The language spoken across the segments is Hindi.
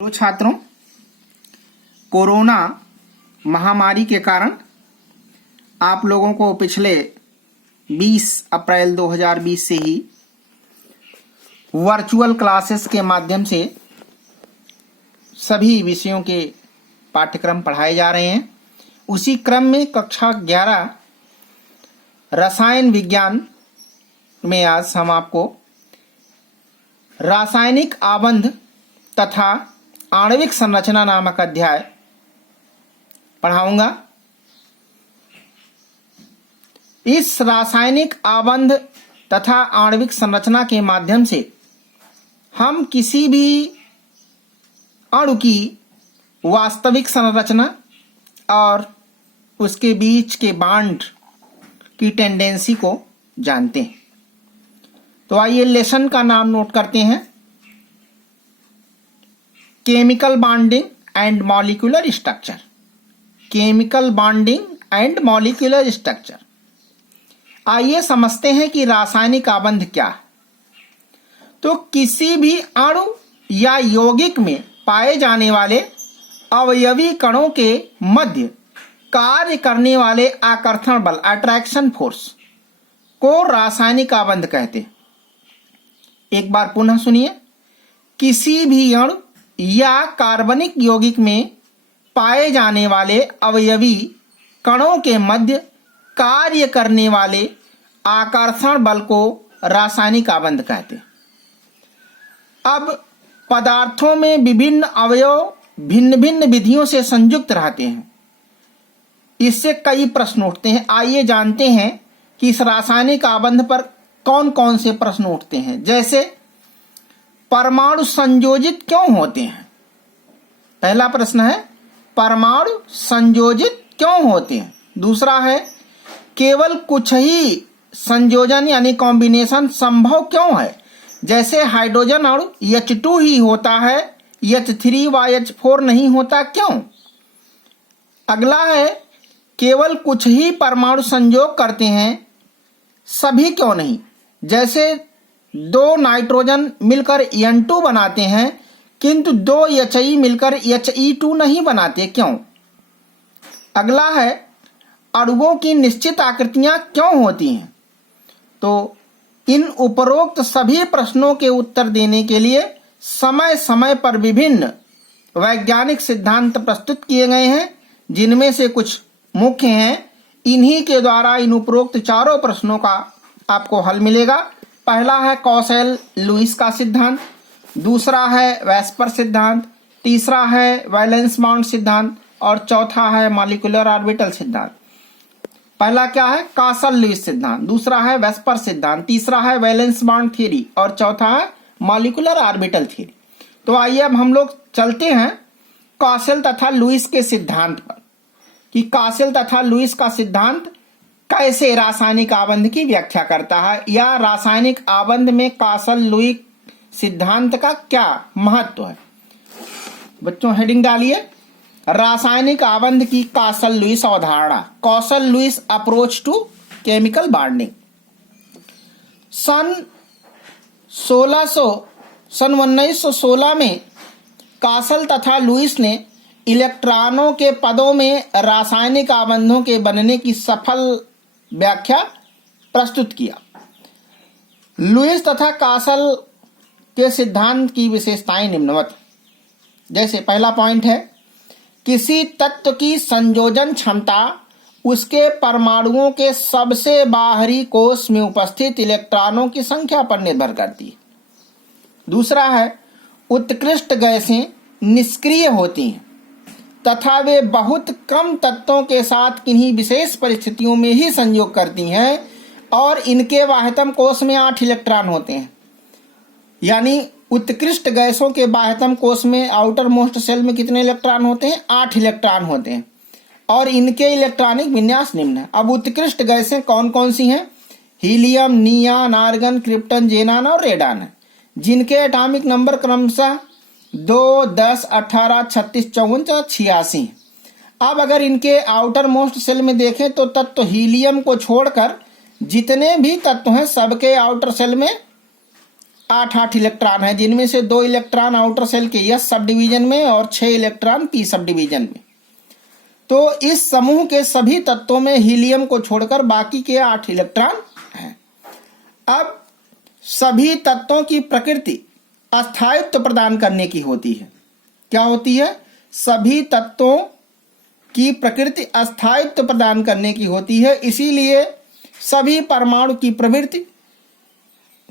तो छात्रों, कोरोना महामारी के कारण आप लोगों को पिछले 20 अप्रैल 2020 से ही वर्चुअल क्लासेस के माध्यम से सभी विषयों के पाठ्यक्रम पढ़ाए जा रहे हैं। उसी क्रम में कक्षा 11 रसायन विज्ञान में आज हम आपको रासायनिक आबंध तथा आणविक संरचना नामक अध्याय पढ़ाऊंगा। इस रासायनिक आबंध तथा आणविक संरचना के माध्यम से हम किसी भी अणु की वास्तविक संरचना और उसके बीच के बॉन्ड की टेंडेंसी को जानते हैं। तो आइए लेसन का नाम नोट करते हैं, chemical bonding and molecular structure. Chemical bonding and molecular structure. आइए समझते हैं कि रासायनिक आबंध क्या है। तो किसी भी अणु या यौगिक में पाए जाने वाले अवयवी कणों के मध्य कार्य करने वाले आकर्षण बल, अट्रैक्शन फोर्स को रासायनिक आबंध कहते हैं। एक बार पुनः सुनिए, किसी भी अणु या कार्बनिक यौगिक में पाए जाने वाले अवयवी कणों के मध्य कार्य करने वाले आकर्षण बल को रासायनिक आबंध कहते हैं। अब पदार्थों में विभिन्न अवयव भिन्न भिन्न विधियों से संयुक्त रहते हैं। इससे कई प्रश्न उठते हैं। आइए जानते हैं कि इस रासायनिक आबंध पर कौन कौन से प्रश्न उठते हैं। जैसे परमाणु संयोजित क्यों होते हैं? पहला प्रश्न है, परमाणु संयोजित क्यों होते हैं? दूसरा है, केवल कुछ ही संयोजन यानी कॉम्बिनेशन संभव क्यों है? जैसे हाइड्रोजन अणु H2 ही होता है, H3 व H4 नहीं होता, क्यों? अगला है, केवल कुछ ही परमाणु संयोग करते हैं, सभी क्यों नहीं? जैसे 2 नाइट्रोजन मिलकर N2 बनाते हैं किंतु 2 HE मिलकर HE2 नहीं बनाते, क्यों? अगला है, अणुओं की निश्चित आकृतियां क्यों होती हैं? तो इन उपरोक्त सभी प्रश्नों के उत्तर देने के लिए समय समय पर विभिन्न वैज्ञानिक सिद्धांत प्रस्तुत किए गए हैं, जिनमें से कुछ मुख्य हैं। इन्हीं के द्वारा इन उपरोक्त चारों प्रश्नों का आपको हल मिलेगा। पहला है कॉसेल लुईस का सिद्धांत, दूसरा है वेस्पर सिद्धांत, तीसरा है वैलेंस बॉन्ड सिद्धांत और चौथा है मॉलिक्यूलर ऑर्बिटल सिद्धांत। पहला क्या है? कॉसेल लुईस सिद्धांत, दूसरा है वेस्पर सिद्धांत, तीसरा है वैलेंस बॉन्ड थ्योरी और चौथा है मॉलिक्यूलर ऑर्बिटल थ्योरी। तो आइए अब हम लोग चलते हैं कॉसेल तथा लुईस के सिद्धांत पर कि कॉसेल तथा लुईस का सिद्धांत कैसे रासायनिक आबंध की व्याख्या करता है, या रासायनिक आबंध में कॉसेल लुईस सिद्धांत का क्या महत्व है। बच्चों हेडिंग डालिए, रासायनिक आबंध की कॉसेल लुईस अवधारणा, Kossel Lewis approach to chemical bonding. सन 1916 में कॉसेल तथा लुईस ने इलेक्ट्रॉनों के पदों में रासायनिक आबंधों के बनने की सफल व्याख्या प्रस्तुत किया। लुईस तथा कॉसेल के सिद्धांत की विशेषताएं निम्नवत। जैसे पहला पॉइंट है, किसी तत्व की संयोजन क्षमता उसके परमाणुओं के सबसे बाहरी कोश में उपस्थित इलेक्ट्रॉनों की संख्या पर निर्भर करती है। दूसरा है, उत्कृष्ट गैसें निष्क्रिय होती हैं तथा वे बहुत कम तत्वों के साथ किन्हीं विशेष परिस्थितियों में ही संयोग करती हैं और इनके बाह्यतम कोश में 8 इलेक्ट्रॉन होते हैं। यानी उत्कृष्ट गैसों के बाह्यतम कोश में आउटर मोस्ट सेल में कितने इलेक्ट्रॉन होते हैं? 8 इलेक्ट्रॉन होते हैं और इनके इलेक्ट्रॉनिक विन्यास निम्न है। अब उत्कृष्ट गैसें कौन कौन सी हैं? हीलियम, नियान, आर्गन, क्रिप्टन, जेनान और रेडान है, जिनके एटॉमिक नंबर क्रमशः 2, 10, 18, 36, 54 और 86। अब अगर इनके आउटर मोस्ट सेल में देखें तो तत्व हीलियम को छोड़कर जितने भी तत्व हैं सबके आउटर सेल में 8 इलेक्ट्रॉन है, जिनमें से 2 इलेक्ट्रॉन आउटर सेल के S सब डिवीजन में और 6 इलेक्ट्रॉन P सब डिवीजन में। तो इस समूह के सभी तत्वों में हीलियम को छोड़कर बाकी के 8 इलेक्ट्रॉन हैं। अब सभी तत्वों की प्रकृति अस्थायित्व प्रदान करने की होती है। क्या होती है? सभी तत्वों की प्रकृति अस्थायित्व प्रदान करने की होती है, इसीलिए सभी परमाणु की प्रवृत्ति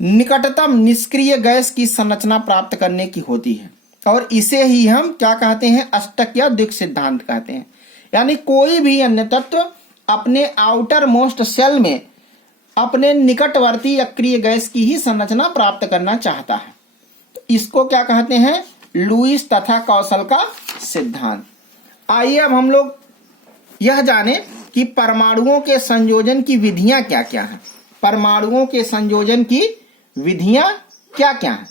निकटतम निष्क्रिय गैस की संरचना प्राप्त करने की होती है, और इसे ही हम क्या कहते हैं? अष्टक या द्विक सिद्धांत कहते हैं। यानी कोई भी अन्य तत्व अपने आउटर मोस्ट सेल में अपने निकटवर्ती अक्रिय गैस की ही संरचना प्राप्त करना चाहता है। तो इसको क्या कहते हैं? लुईस तथा कौशल का सिद्धांत। आइए अब हम लोग यह जाने कि परमाणुओं के संयोजन की विधियां क्या क्या हैं। परमाणुओं के संयोजन की विधियां क्या क्या हैं?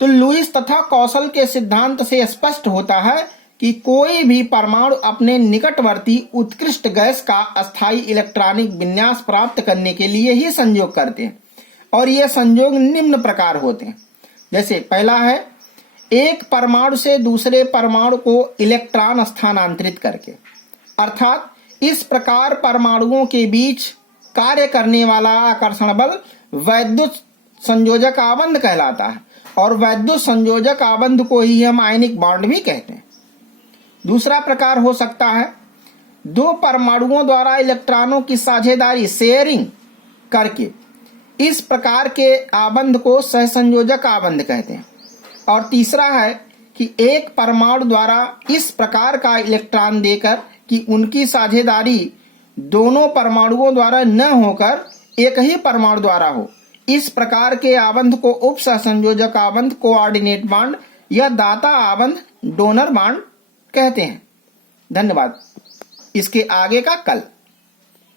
तो लुईस तथा कौशल के सिद्धांत से स्पष्ट होता है कि कोई भी परमाणु अपने निकटवर्ती उत्कृष्ट गैस का अस्थायी इलेक्ट्रॉनिक विन्यास प्राप्त करने के लिए ही संयोग करते हैं, और ये संयोग निम्न प्रकार होते हैं। जैसे पहला है, एक परमाणु से दूसरे परमाणु को इलेक्ट्रॉन स्थानांतरित करके, अर्थात इस प्रकार परमाणुओं के बीच कार्य करने वाला आकर्षण बल वैद्युत संयोजक आबंध कहलाता है, और वैद्युत संयोजक आबंध को ही हम आयनिक बॉन्ड भी कहते हैं। दूसरा प्रकार हो सकता है, 2 परमाणुओं द्वारा इलेक्ट्रॉनों की साझेदारी शेयरिंग करके, इस प्रकार के आबंध को सहसंयोजक आबंध कहते हैं। और तीसरा है कि एक परमाणु द्वारा इस प्रकार का इलेक्ट्रॉन देकर कि उनकी साझेदारी दोनों परमाणुओं द्वारा न होकर एक ही परमाणु द्वारा हो, इस प्रकार के आबंध को उप सहसंयोजक आबंध, कोऑर्डिनेट बॉन्ड या दाता आबंध, डोनर बॉन्ड कहते हैं। धन्यवाद। इसके आगे का कल।